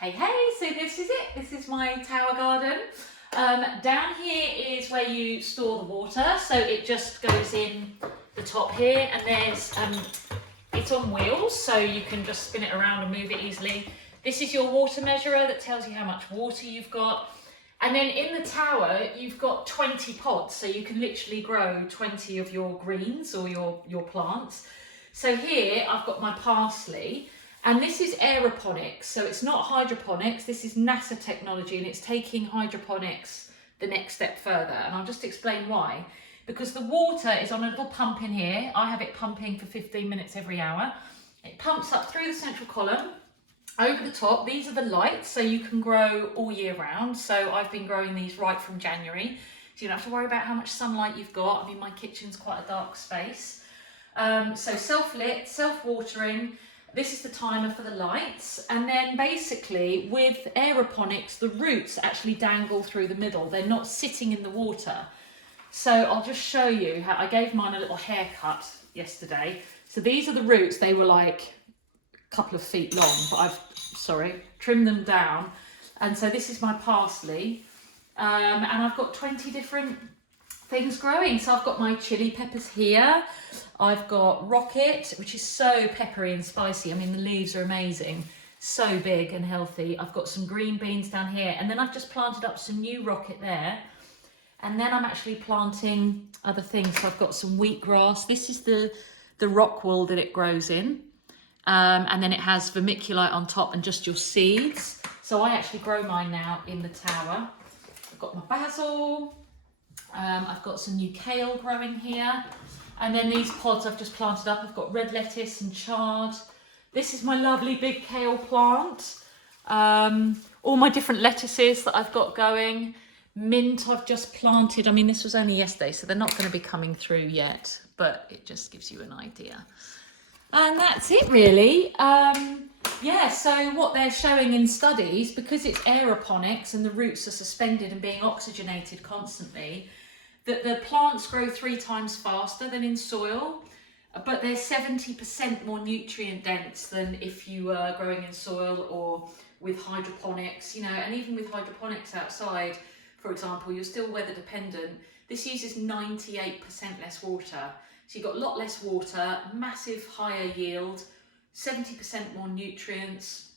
Hey, so this is it. This is my tower garden. Down here is where you store the water. So it just goes in the top here, and there's it's on wheels, so you can just spin it around and move it easily. This is your water measurer that tells you how much water you've got. And then in the tower, you've got 20 pots, so you can literally grow 20 of your greens or your plants. So here I've got my parsley. And this is aeroponics, so it's not hydroponics. This is NASA technology, and it's taking hydroponics the next step further. And I'll just explain why. Because the water is on a little pump in here. I have it pumping for 15 minutes every hour. It pumps up through the central column, over the top. These are the lights, so you can grow all year round. So I've been growing these right from January. So you don't have to worry about how much sunlight you've got. I mean, my kitchen's quite a dark space. So self-lit, self-watering. This is the timer for the lights, and then basically with aeroponics, the roots actually dangle through the middle. They're not sitting in the water. So I'll just show you how I gave mine a little haircut yesterday. So these are the roots. They were like a couple of feet long, but I've, trimmed them down. And so this is my parsley, and I've got 20 different things growing. So I've got my chili peppers here. I've got rocket, which is so peppery and spicy. I mean, the leaves are amazing, so big and healthy. I've got some green beans down here, and then I've just planted up some new rocket there. And then I'm actually planting other things. So I've got some wheatgrass. This is the rock wool that it grows in. And then it has vermiculite on top and just your seeds. So I actually grow mine now in the tower. I've got my basil. I've got some new kale growing here. And then these pods I've just planted up. I've got red lettuce and chard. This is my lovely big kale plant. All my different lettuces that I've got going. Mint I've just planted. I mean, this was only yesterday, so they're not going to be coming through yet, but it just gives you an idea. And that's it really. Yeah, so what they're showing in studies, because it's aeroponics and the roots are suspended and being oxygenated constantly, that the plants grow 3 times faster than in soil, but they're 70% more nutrient dense than if you were growing in soil or with hydroponics, you know. And even with hydroponics outside, for example, you're still weather dependent. This uses 98% less water. So you've got a lot less water, massive higher yield, 70% more nutrients,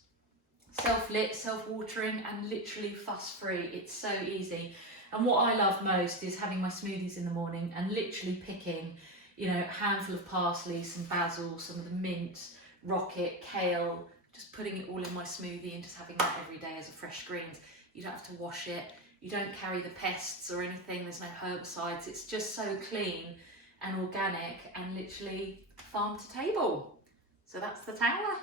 self-lit, self-watering, and literally fuss-free. It's so easy. And what I love most is having my smoothies in the morning and literally picking, you know, a handful of parsley, some basil, some of the mint, rocket, kale, just putting it all in my smoothie and just having that every day as a fresh greens. You don't have to wash it. You don't carry the pests or anything. There's no herbicides. It's just so clean and organic and literally farm to table. So that's the tower.